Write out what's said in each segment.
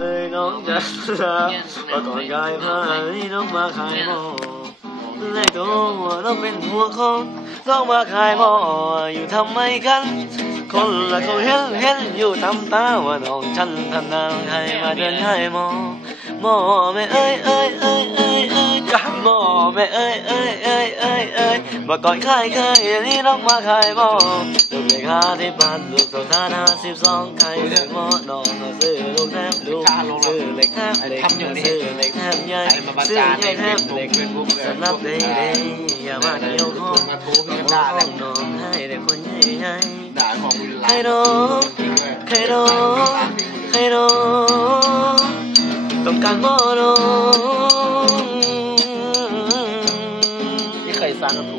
เอ้ยน้องจะลาว่าก่อนกายพาให้น้องมาขายหม้อในตัวน้องเป็นหัวของน้องมาขายหม้ออยู่ทำไมกัน คนละเขาเห็นเห็นอยู่ตำตาว่าน้องฉันทำนางให้มาเดินให้หมอหมอแม่เอ้ยเอ้ยเอ้ยเอ้ยเอ้ยหมอแม่เอ้ยเอ้ยเอ้ยเอ้ยเอ้ยเมื่ก่อนขายเคยนี่น้องมาขายหมอลูกเล็กห้าสิบบาทลูกสองทานห้าสิบสองขายถึงหมอน้องก็ซื้อลูก แทบลูกซื้อเล็กแทบเล็กซื้อเล็กแทบใหญ่ซื้อใหญ่แทบเล็กสำหรับเด็กๆอย่ามาเกี่ยวข้องมาทูขึ้นน้ด่าอเลยงน้องให้เด็กคนใหญ่ๆด่าของบุญหลาให้ยน้องให้น้องให้น้องต้องการบ่น้องที่เคยสร้างกระทู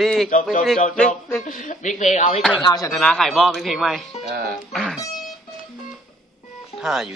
ลิกจบจบจบจบลิกบิ๊กเพลงเอาบิ๊กเพลงเอาฉันชนะไข่บ่บิ๊กเพลงไหม ถ้าอยู่